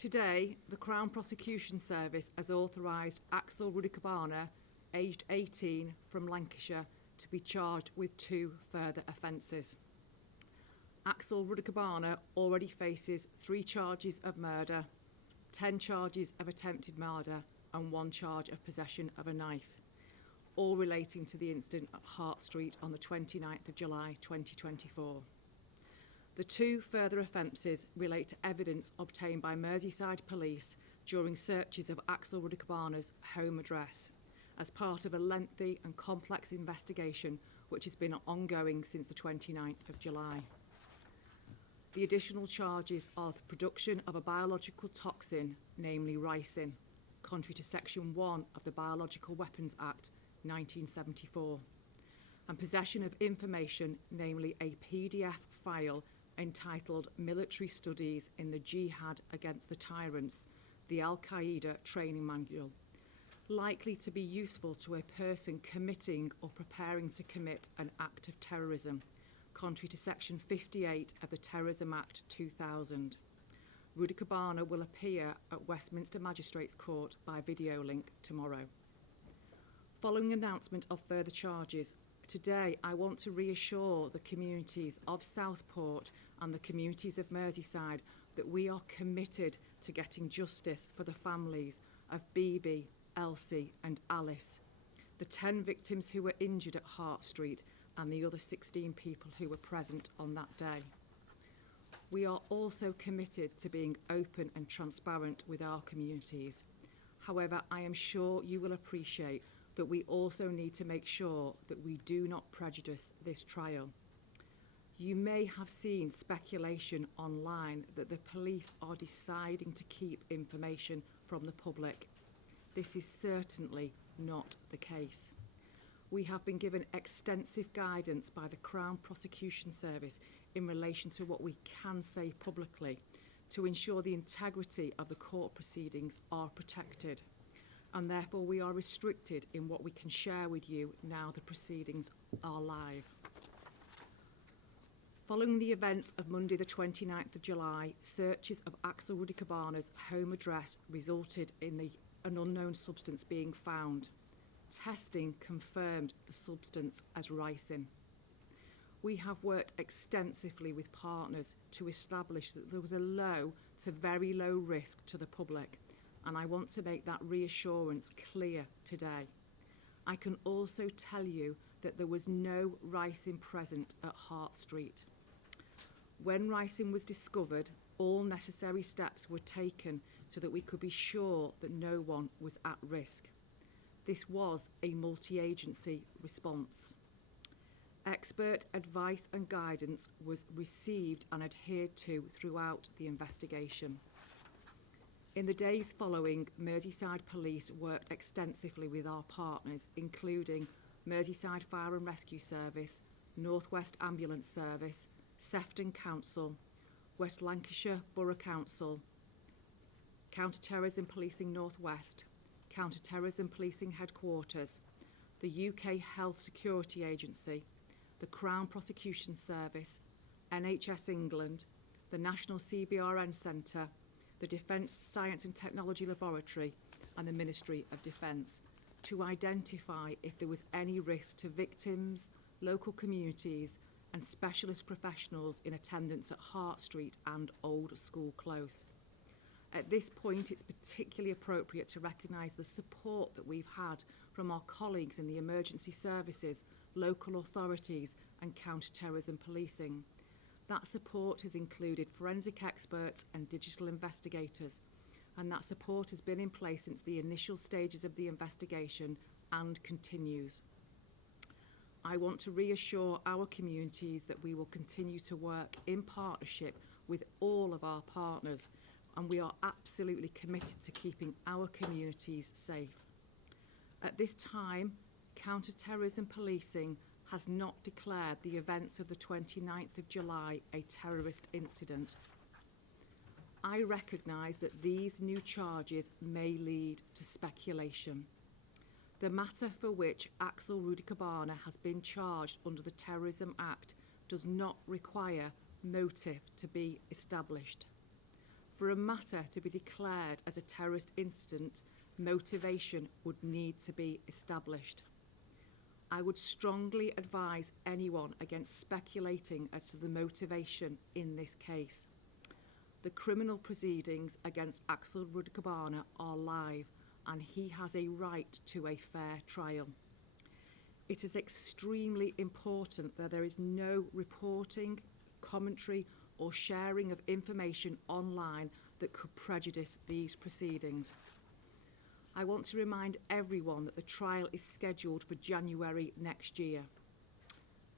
Today, the Crown Prosecution Service has authorised Axel Rudakubana, aged 18, from Lancashire, to be charged with 2 further offences. Axel Rudakubana already faces 3 charges of murder, 10 charges of attempted murder and 1 charge of possession of a knife, all relating to the incident at Hart Street on the 29th of July 2024. The 2 further offences relate to evidence obtained by Merseyside Police during searches of Axel Rudakubana's home address as part of a lengthy and complex investigation which has been ongoing since the 29th of July. The additional charges are the production of a biological toxin, namely ricin, contrary to Section 1 of the Biological Weapons Act 1974, and possession of information, namely a PDF file entitled Military Studies in the Jihad Against the Tyrants, the Al-Qaeda Training Manual, likely to be useful to a person committing or preparing to commit an act of terrorism, contrary to Section 58 of the Terrorism Act 2000. Rudakubana will appear at Westminster Magistrates Court by video link tomorrow. Following announcement of further charges, today I want to reassure the communities of Southport and the communities of Merseyside that we are committed to getting justice for the families of Bibi, Elsie and Alice, the 10 victims who were injured at Hart Street and the other 16 people who were present on that day. We are also committed to being open and transparent with our communities. However, I am sure you will appreciate that we also need to make sure that we do not prejudice this trial. You may have seen speculation online that the police are deciding to keep information from the public. This is certainly not the case. We have been given extensive guidance by the Crown Prosecution Service in relation to what we can say publicly to ensure the integrity of the court proceedings are protected, and therefore we are restricted in what we can share with you now the proceedings are live. Following the events of Monday the 29th of July, searches of Axel Rudakubana's home address resulted in an unknown substance being found. Testing confirmed the substance as ricin. We have worked extensively with partners to establish that there was a low to very low risk to the public, and I want to make that reassurance clear today. I can also tell you that there was no ricin present at Hart Street. When ricin was discovered, all necessary steps were taken so that we could be sure that no one was at risk. This was a multi-agency response. Expert advice and guidance was received and adhered to throughout the investigation. In the days following, Merseyside Police worked extensively with our partners, including Merseyside Fire and Rescue Service, North West Ambulance Service, Sefton Council, West Lancashire Borough Council, Counter-Terrorism Policing North West, Counter-Terrorism Policing Headquarters, the UK Health Security Agency, the Crown Prosecution Service, NHS England, the National CBRN Centre, the Defence Science and Technology Laboratory and the Ministry of Defence to identify if there was any risk to victims, local communities and specialist professionals in attendance at Hart Street and Old School Close. At this point, it's particularly appropriate to recognise the support that we've had from our colleagues in the emergency services, local authorities and counter-terrorism policing. That support has included forensic experts and digital investigators, and that support has been in place since the initial stages of the investigation and continues. I want to reassure our communities that we will continue to work in partnership with all of our partners, and we are absolutely committed to keeping our communities safe. At this time, counter-terrorism policing has not declared the events of the 29th of July a terrorist incident. I recognise that these new charges may lead to speculation. The matter for which Axel Rudakubana has been charged under the Terrorism Act does not require motive to be established. For a matter to be declared as a terrorist incident, motivation would need to be established. I would strongly advise anyone against speculating as to the motivation in this case. The criminal proceedings against Axel Rudakubana are live, and he has a right to a fair trial. It is extremely important that there is no reporting, commentary, or sharing of information online that could prejudice these proceedings. I want to remind everyone that the trial is scheduled for January next year.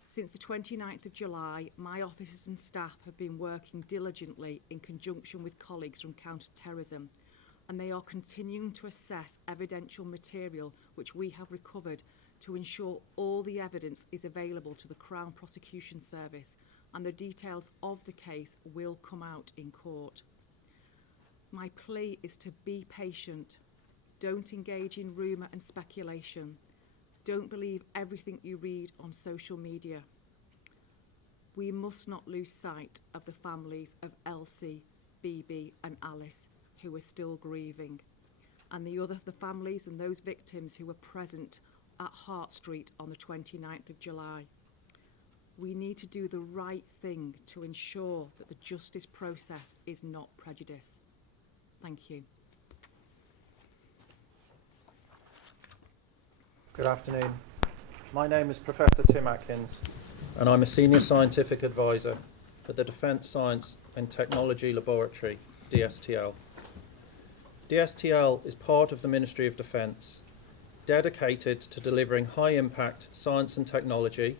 Since the 29th of July, my officers and staff have been working diligently in conjunction with colleagues from counter-terrorism, and they are continuing to assess evidential material which we have recovered to ensure all the evidence is available to the Crown Prosecution Service, and the details of the case will come out in court. My plea is to be patient. Don't engage in rumour and speculation. Don't believe everything you read on social media. We must not lose sight of the families of Elsie, BB and Alice, who are still grieving, and the families and those victims who were present at Hart Street on the 29th of July. We need to do the right thing to ensure that the justice process is not prejudiced. Thank you. Good afternoon. My name is Professor Tim Atkins, and I'm a Senior Scientific Advisor for the Defence Science and Technology Laboratory, DSTL. DSTL is part of the Ministry of Defence, dedicated to delivering high-impact science and technology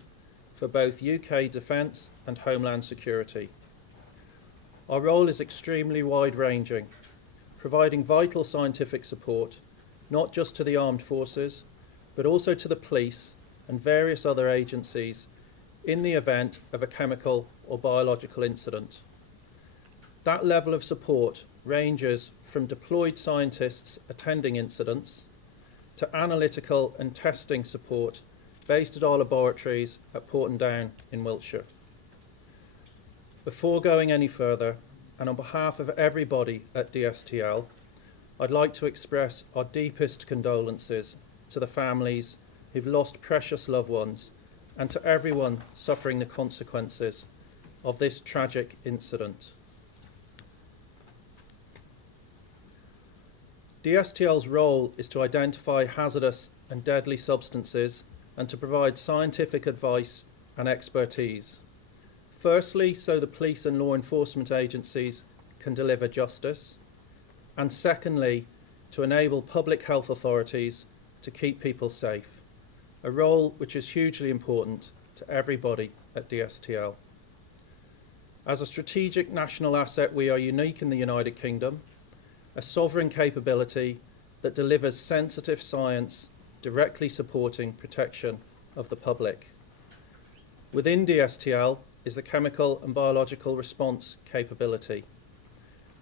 for both UK defence and homeland security. Our role is extremely wide-ranging, providing vital scientific support not just to the armed forces, but also to the police and various other agencies in the event of a chemical or biological incident. That level of support ranges from deployed scientists attending incidents to analytical and testing support based at our laboratories at Porton Down in Wiltshire. Before going any further, and on behalf of everybody at DSTL, I'd like to express our deepest condolences to the families who've lost precious loved ones and to everyone suffering the consequences of this tragic incident. DSTL's role is to identify hazardous and deadly substances and to provide scientific advice and expertise. Firstly, so the police and law enforcement agencies can deliver justice, and secondly, to enable public health authorities to keep people safe, a role which is hugely important to everybody at DSTL. As a strategic national asset, we are unique in the United Kingdom, a sovereign capability that delivers sensitive science directly supporting protection of the public. Within DSTL is the chemical and biological response capability.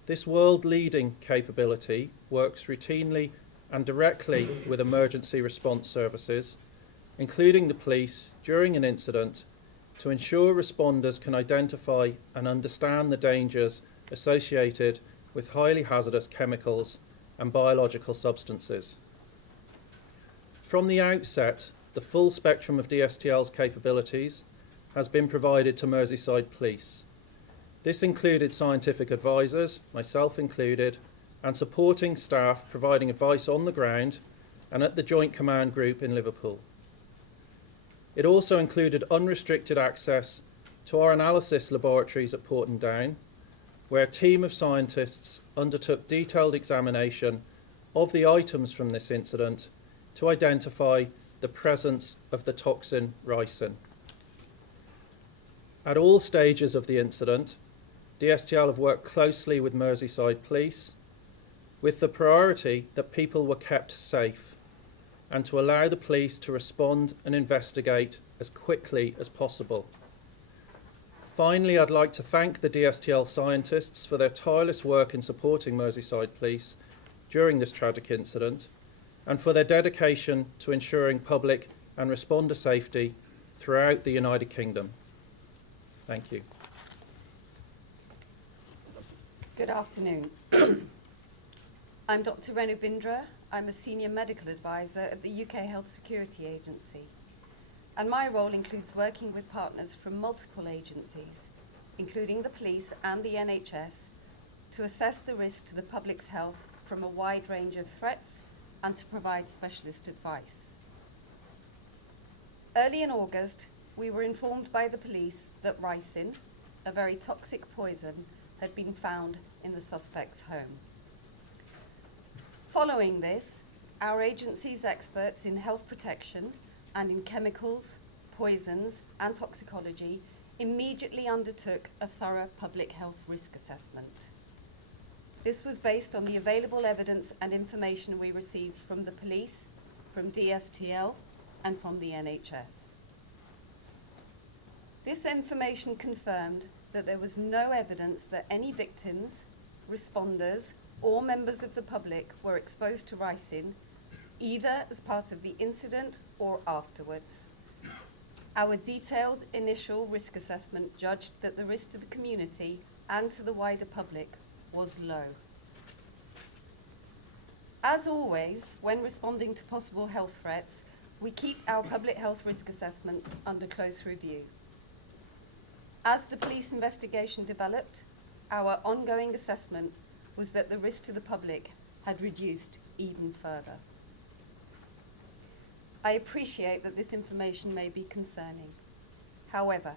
This world-leading capability works routinely and directly with emergency response services, including the police, during an incident to ensure responders can identify and understand the dangers associated with highly hazardous chemicals and biological substances. From the outset, the full spectrum of DSTL's capabilities has been provided to Merseyside Police. This included scientific advisors, myself included, and supporting staff providing advice on the ground and at the Joint Command Group in Liverpool. It also included unrestricted access to our analysis laboratories at Porton Down, where a team of scientists undertook detailed examination of the items from this incident to identify the presence of the toxin ricin. At all stages of the incident, DSTL have worked closely with Merseyside Police, with the priority that people were kept safe and to allow the police to respond and investigate as quickly as possible. Finally, I'd like to thank the DSTL scientists for their tireless work in supporting Merseyside Police during this tragic incident and for their dedication to ensuring public and responder safety throughout the United Kingdom. Thank you. Good afternoon. I'm Dr Renu Bindra. I'm a Senior Medical Advisor at the UK Health Security Agency. And my role includes working with partners from multiple agencies, including the police and the NHS, to assess the risk to the public's health from a wide range of threats and to provide specialist advice. Early in August, we were informed by the police that ricin, a very toxic poison, had been found in the suspect's home. Following this, our agency's experts in health protection and in chemicals, poisons and toxicology immediately undertook a thorough public health risk assessment. This was based on the available evidence and information we received from the police, from DSTL and from the NHS. This information confirmed that there was no evidence that any victims, responders or members of the public were exposed to ricin, either as part of the incident or afterwards. Our detailed initial risk assessment judged that the risk to the community and to the wider public was low. As always, when responding to possible health threats, we keep our public health risk assessments under close review. As the police investigation developed, our ongoing assessment was that the risk to the public had reduced even further. I appreciate that this information may be concerning. However,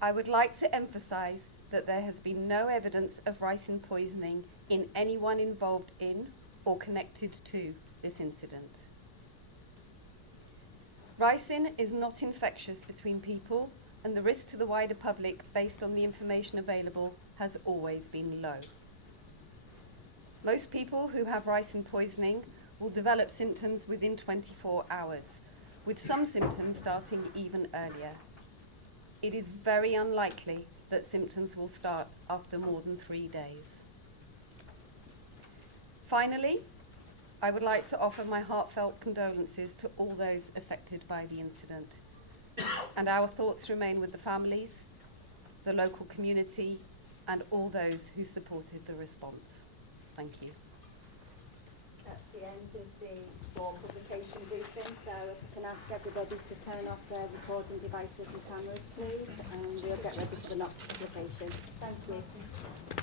I would like to emphasize that there has been no evidence of ricin poisoning in anyone involved in or connected to this incident. Ricin is not infectious between people, and the risk to the wider public based on the information available has always been low. Most people who have ricin poisoning will develop symptoms within 24 hours, with some symptoms starting even earlier. It is very unlikely that symptoms will start after more than 3 days. Finally, I would like to offer my heartfelt condolences to all those affected by the incident. And our thoughts remain with the families, the local community, and all those who supported the response. Thank you. That's the end of the full publication briefing, so if I can ask everybody to turn off their recording devices and cameras, please, and we'll get ready for the publication. Thank you.